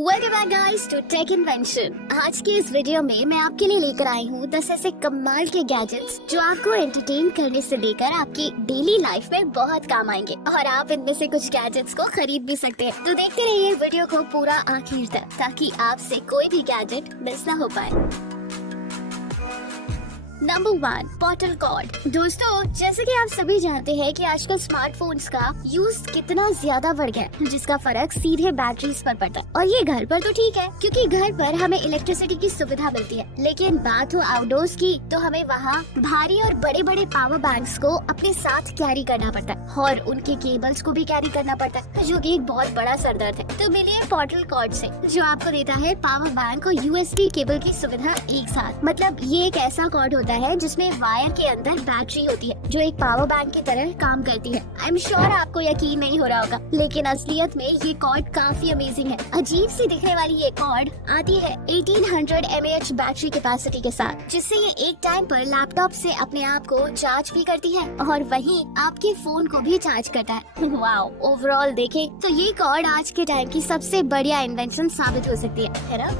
Welcome back guys to tech invention. आज के इस वीडियो में मैं आपके लिए लेकर आई हूँ 10 ऐसे कमाल के गैजेट्स जो आपको एंटरटेन करने से लेकर आपकी डेली लाइफ में बहुत काम आएंगे और आप इनमें से कुछ गैजेट्स को खरीद भी सकते हैं। तो देखते रहिए वीडियो को पूरा आखिर तक ताकि आपसे कोई भी गैजेट मिस ना हो पाए। Number 1, portal cord. दोस्तों, जैसे कि आप सभी जानते हैं कि आजकल स्मार्टफोन्स का यूज कितना ज्यादा बढ़ गया है, जिसका फर्क सीधे बैटरीज पर पड़ता है। और ये घर पर तो ठीक है क्योंकि घर पर हमें इलेक्ट्रिसिटी की सुविधा मिलती है, लेकिन बात हो आउटडोर्स की तो हमें वहाँ भारी और बड़े बड़े पावर बैंक्स को अपने साथ कैरी करना पड़ता है और उनके केबल्स को भी कैरी करना पड़ता है, जो कि एक बहुत बड़ा सरदर्द है। तो मिलिए पोर्टल कॉर्ड से, जो आपको देता है पावर बैंक और यूएसबी केबल की सुविधा एक साथ। मतलब ये एक ऐसा कॉर्ड होता है जिसमें वायर के अंदर बैटरी होती है जो एक पावर बैंक की तरह काम करती है। आई एम श्योर आपको यकीन नहीं हो रहा होगा, लेकिन असलियत में ये कॉर्ड काफी अमेजिंग है। अजीब सी दिखने वाली ये कॉर्ड आती है 1800 mAh बैटरी कैपेसिटी के साथ, जिससे ये एक टाइम पर लैपटॉप से अपने आप को चार्ज भी करती है और वहीं आपके फोन को भी चार्ज करता है। वाओ, ओवरऑल देखें तो ये कॉर्ड आज के टाइम की सबसे बढ़िया इन्वेंशन साबित हो सकती है ना?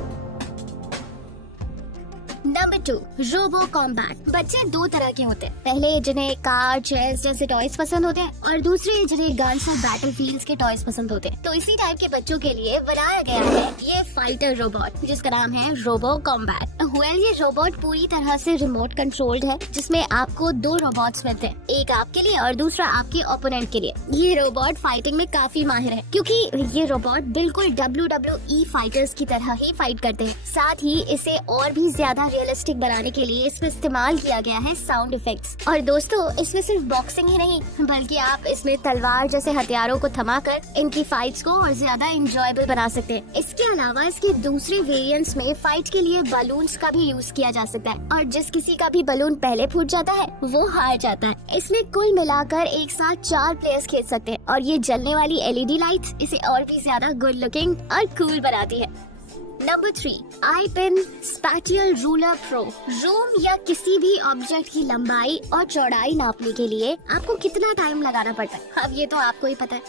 Number 2, robo combat. बच्चे दो तरह के होते हैं, पहले जिन्हें कार, चेस जैसे टॉयज पसंद होते हैं और दूसरे जिन्हें गन्स और बैटलफील्ड्स के टॉयज पसंद होते हैं। तो इसी टाइप के बच्चों के लिए बनाया गया है ये फाइटर रोबोट, जिसका नाम है रोबो कॉम्बैट। ये रोबोट पूरी तरह से रिमोट कंट्रोल्ड है, जिसमें आपको दो रोबोट्स मिलते हैं, एक आपके लिए और दूसरा आपके ओपोनेंट के लिए। ये रोबोट फाइटिंग में काफी माहिर है क्योंकि ये रोबोट बिल्कुल WWE फाइटर्स की तरह ही फाइट करते हैं। साथ ही इसे और भी ज्यादा रियलिस्टिक बनाने के लिए इसमें इस्तेमाल किया गया है साउंड इफेक्ट्स। और दोस्तों, इसमें सिर्फ बॉक्सिंग ही नहीं बल्कि आप इसमें तलवार जैसे हथियारों को थमाकर इनकी फाइट्स को और ज्यादा इंजॉयबल बना सकते हैं। इसके अलावा इसके दूसरे वेरिएंट्स में फाइट के लिए बलून्स का भी यूज किया जा सकता है और जिस किसी का भी बलून पहले फूट जाता है वो हार जाता है। इसमें कुल मिलाकर एक साथ 4 प्लेयर्स खेल सकते हैं और ये जलने वाली LED लाइट्स इसे और भी ज्यादा गुड लुकिंग और कूल बनाती है। Number 3, iPen spatial ruler pro. Room या किसी भी ऑब्जेक्ट की लंबाई और चौड़ाई नापने के लिए आपको कितना टाइम लगाना पड़ता है, अब ये तो आपको ही पता है।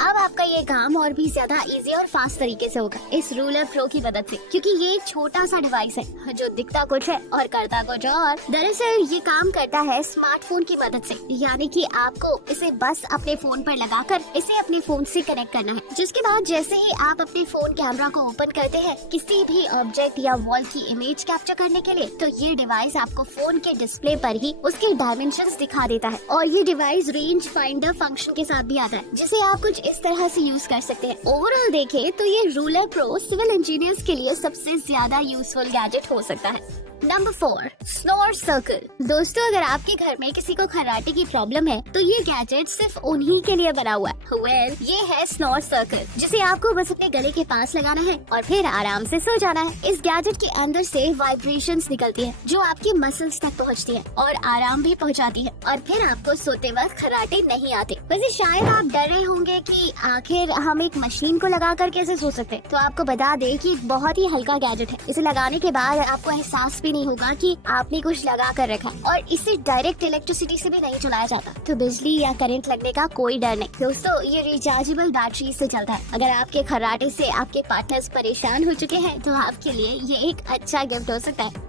अब आपका ये काम और भी ज्यादा इजी और फास्ट तरीके से होगा इस रूलर प्रो की मदद से, क्योंकि ये एक छोटा सा डिवाइस है जो दिखता कुछ है और करता कुछ और। दरअसल ये काम करता है स्मार्टफोन की मदद से, यानी कि आपको इसे बस अपने फोन पर लगाकर इसे अपने फोन से कनेक्ट करना है, जिसके बाद जैसे ही आप अपने फोन कैमरा को ओपन करते हैं किसी भी ऑब्जेक्ट या वॉल की इमेज कैप्चर करने के लिए, तो ये डिवाइस आपको फोन के डिस्प्ले पर ही उसके डायमेंशंस दिखा देता है। और ये डिवाइस रेंज फाइंडर फंक्शन के साथ भी आता है, जिसे आप कुछ इस तरह से यूज कर सकते हैं। ओवरऑल देखें तो ये रूलर प्रो सिविल इंजीनियर्स के लिए सबसे ज्यादा यूजफुल गैजेट हो सकता है। Number 4, snore circle. दोस्तों, अगर आपके घर में किसी को खर्राटे की प्रॉब्लम है तो ये गैजेट सिर्फ उन्हीं के लिए बना हुआ है। ये है स्नोर सर्कल, जिसे आपको बस अपने गले के पास लगाना है और फिर आराम से सो जाना है। इस गैजेट के अंदर से वाइब्रेशंस निकलती है जो आपकी मसल्स तक पहुंचती है और आराम भी पहुंचाती है, और फिर आपको सोते वक्त खर्राटे नहीं आते। वैसे शायद आप डर रहे होंगे कि आखिर हम एक मशीन को लगाकर कैसे सो सकते हैं, तो आपको बता दें कि बहुत ही हल्का गैजेट है। इसे लगाने के बाद आपको एहसास नहीं होगा कि आपने कुछ लगा कर रखा, और इसे डायरेक्ट इलेक्ट्रिसिटी से भी नहीं चलाया जाता, तो बिजली या करंट लगने का कोई डर नहीं। दोस्तों, ये रिचार्जेबल बैटरी से चलता है। अगर आपके खर्राटे से आपके पार्टनर्स परेशान हो चुके हैं तो आपके लिए ये एक अच्छा गिफ्ट हो सकता है।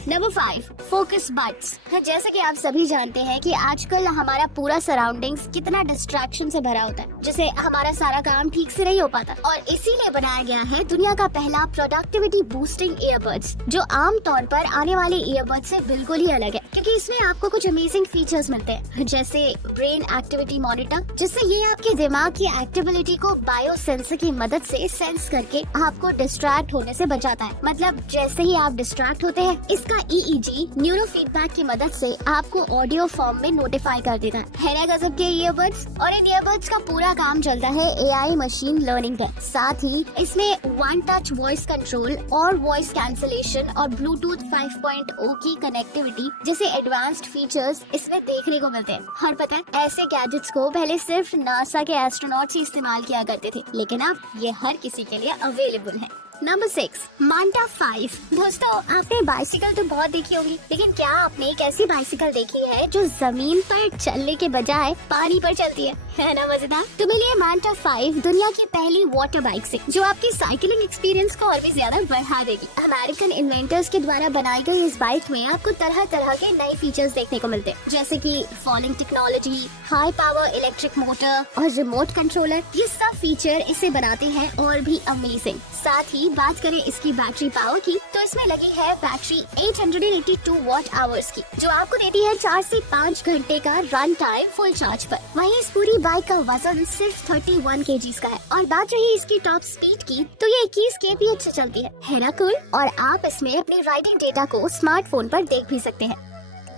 Number 5, focus buds. जैसे कि आप सभी जानते हैं कि आजकल हमारा पूरा सराउंडिंग्स कितना डिस्ट्रैक्शन से भरा होता है, जिससे हमारा सारा काम ठीक से नहीं हो पाता, और इसीलिए बनाया गया है दुनिया का पहला प्रोडक्टिविटी बूस्टिंग ईयरबड्स, जो आम तौर पर आने वाले ईयरबड्स से बिल्कुल ही अलग है, क्योंकि इसमें आपको कुछ अमेजिंग फीचर्स मिलते हैं, जैसे ब्रेन एक्टिविटी मॉनिटर, जिससे ये आपके दिमाग की एक्टिविटी को बायो सेंसर की मदद से सेंस करके आपको डिस्ट्रैक्ट होने से बचाता है। मतलब जैसे ही आप डिस्ट्रैक्ट होते हैं, इसका EEG न्यूरो फीडबैक की मदद से आपको ऑडियो फॉर्म में नोटिफाई कर देता है ना गजब के ईयरबड्स। और इन ईयरबड्स का पूरा काम चलता है AI मशीन लर्निंग पर। साथ ही इसमें वन टच वॉइस कंट्रोल और वॉइस कैंसलेशन और ब्लूटूथ 5.0 की कनेक्टिविटी जैसे एडवांस्ड फीचर्स इसमें देखने को मिलते हैं। और पता है, ऐसे गैजेट्स को पहले सिर्फ नासा के एस्ट्रोनॉट्स ही इस्तेमाल किया करते थे, लेकिन अब ये हर किसी के लिए अवेलेबल है। नंबर 6, मांटा 5। दोस्तों आपने बाइसिकल तो बहुत देखी होगी, लेकिन क्या आपने एक ऐसी बाइसिकल देखी है जो जमीन पर चलने के बजाय पानी पर चलती है ना मजेदार। तो मिलिए मांटा 5 दुनिया की पहली वाटर बाइक से, जो आपकी साइकिलिंग एक्सपीरियंस को और भी ज्यादा बढ़ा देगी। अमेरिकन इन्वेंटर्स के द्वारा बनाई गई इस बाइक में आपको तरह तरह के नए फीचर्स देखने को मिलते हैं, जैसे कि falling technology, high power electric motor और रिमोट कंट्रोलर। ये सब फीचर इसे बनाते हैं और भी अमेजिंग। साथ ही बात करें इसकी बैटरी पावर की, तो इसमें लगी है बैटरी 882 वॉट आवर्स की, जो आपको देती है 4 से 5 घंटे का रन टाइम फुल चार्ज पर। वहीं इस पूरी बाइक का वजन सिर्फ 31 kg का है। और बात रही इसकी टॉप स्पीड की, तो ये 21 kph से चलती है ना कूल। और आप इसमें अपने राइडिंग डेटा को स्मार्टफोन पर देख भी सकते हैं।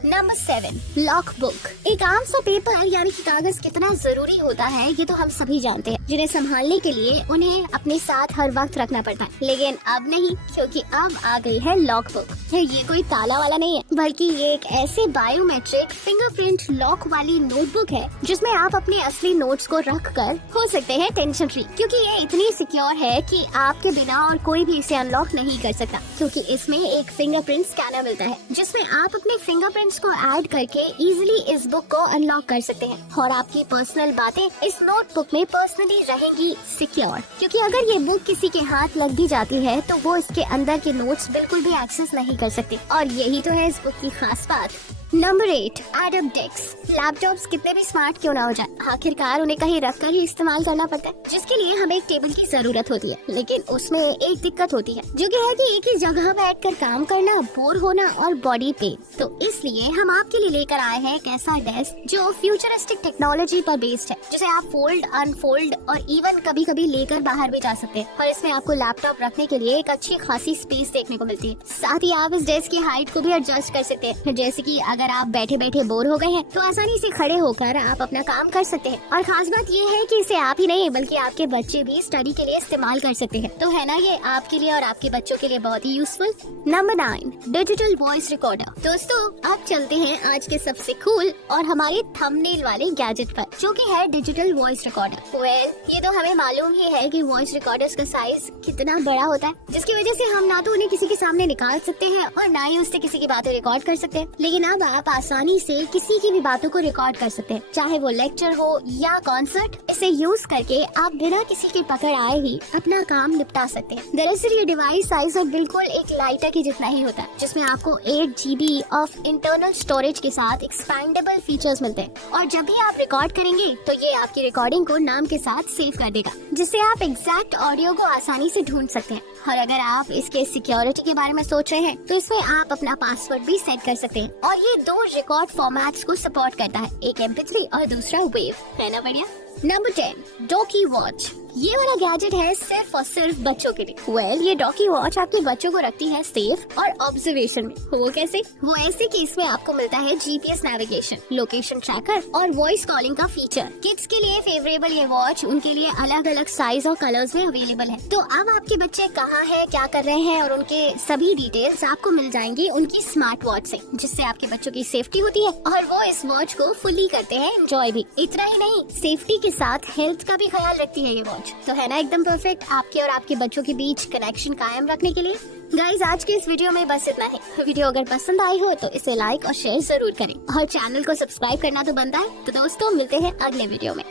Number 7, log book. एक आम सा पेपर यानी कि कागज कितना जरूरी होता है ये तो हम सभी जानते हैं, जिन्हें संभालने के लिए उन्हें अपने साथ हर वक्त रखना पड़ता है। लेकिन अब नहीं, क्योंकि अब आ गई है लॉग बुक। ये कोई ताला वाला नहीं है, बल्कि ये एक ऐसे बायोमेट्रिक फिंगरप्रिंट लॉक वाली नोटबुक है जिसमें आप अपने असली नोट्स को रख कर हो सकते हैं टेंशन फ्री, क्योंकि ये इतनी सिक्योर है कि आपके बिना और कोई भी इसे अनलॉक नहीं कर सकता। क्योंकि इसमें एक फिंगरप्रिंट स्कैनर मिलता है, जिसमें आप अपने फिंगरप्रिंट को ऐड करके इजीली इस बुक को अनलॉक कर सकते हैं। और आपकी पर्सनल बातें इस नोटबुक में पर्सनली रहेंगी सिक्योर, क्योंकि अगर ये बुक किसी के हाथ लग भी जाती है तो वो इसके अंदर के नोट्स बिल्कुल भी एक्सेस नहीं कर सकते। और यही तो है इस बुक की खास बात। Number 8, एडब desk. लैपटॉप्स कितने भी स्मार्ट क्यों ना हो जाए, आखिरकार उन्हें कहीं रख कर ही इस्तेमाल करना पड़ता है, जिसके लिए हमें एक टेबल की जरूरत होती है। लेकिन उसमें एक दिक्कत होती है, जो कि है कि एक ही जगह बैठकर काम करना, बोर होना और बॉडी पेन। तो इसलिए हम आपके लिए लेकर आए हैं एक ऐसा डेस्क जो फ्यूचरिस्टिक टेक्नोलॉजी पर बेस्ड है, जिसे आप फोल्ड, अनफोल्ड और इवन कभी कभी लेकर बाहर भी जा सकते हैं। और इसमें आपको लैपटॉप रखने के लिए एक अच्छी खासी स्पेस देखने को मिलती है। साथ ही आप इस डेस्क की हाइट को भी एडजस्ट कर सकते हैं, जैसे कि अगर आप बैठे बैठे बोर हो गए हैं तो आसानी से खड़े होकर आप अपना काम कर सकते हैं। और खास बात ये है कि इसे आप ही नहीं बल्कि आपके बच्चे भी स्टडी के लिए इस्तेमाल कर सकते हैं। तो है ना ये आपके लिए और आपके बच्चों के लिए बहुत ही useful. Number 9, digital voice recorder. दोस्तों अब चलते हैं आज के सबसे कूल और हमारे थंबनेल वाले गैजेट पर, जो कि है डिजिटल वॉइस रिकॉर्डर। ये तो हमें मालूम ही है कि वॉइस रिकॉर्डर्स का साइज कितना बड़ा होता है, जिसकी वजह से हम ना तो उन्हें किसी के सामने निकाल सकते हैं और ना ही उससे किसी की बातें रिकॉर्ड कर सकते हैं। लेकिन अब आप आसानी से किसी की भी बातों को रिकॉर्ड कर सकते हैं, चाहे वो लेक्चर हो या कॉन्सर्ट। इसे यूज करके आप बिना किसी की पकड़ आए ही अपना काम निपटा सकते हैं। दरअसल ये डिवाइस साइज और बिल्कुल एक लाइटर के जितना ही होता है, जिसमें आपको 8 GB ऑफ इंटरनल स्टोरेज के साथ एक्सपैंडेबल फीचर्स मिलते हैं। और जब भी आप रिकॉर्ड करेंगे तो ये आपकी रिकॉर्डिंग को नाम के साथ सेव कर देगा, जिससे आप एग्जैक्ट ऑडियो को आसानी से ढूंढ सकते हैं। और अगर आप इसके सिक्योरिटी के बारे में सोच रहे हैं तो इसमें आप अपना पासवर्ड भी सेट कर सकते हैं। और ये 2 रिकॉर्ड फॉर्मेट्स को सपोर्ट करता है, एक MP3 और दूसरा वेव। है ना बढ़िया। Number 10, Dawki watch. ये वाला गैजेट है सिर्फ और सिर्फ बच्चों के लिए। ये डॉकी वॉच आपके बच्चों को रखती है सेफ और ऑब्जर्वेशन में। वो कैसे? वो ऐसे कि इसमें आपको मिलता है GPS नेविगेशन, लोकेशन ट्रैकर और वॉइस कॉलिंग का फीचर। किड्स के लिए फेवरेबल ये वॉच उनके लिए अलग अलग साइज और कलर्स में अवेलेबल है। तो अब आपके बच्चे कहाँ है, क्या कर रहे हैं और उनके सभी डिटेल्स आपको मिल जाएंगी उनकी स्मार्ट वॉच से, जिससे आपके बच्चों की सेफ्टी होती है और वो इस वॉच को फुली करते हैं एंजॉय भी। इतना ही नहीं, सेफ्टी के साथ हेल्थ का भी ख्याल रखती है ये वॉच। तो है ना एकदम परफेक्ट आपके और आपके बच्चों के बीच कनेक्शन कायम रखने के लिए। गाइज आज के इस वीडियो में बस इतना ही। वीडियो अगर पसंद आई हो तो इसे लाइक और शेयर जरूर करें और चैनल को सब्सक्राइब करना तो बनता है। तो दोस्तों मिलते हैं अगले वीडियो में।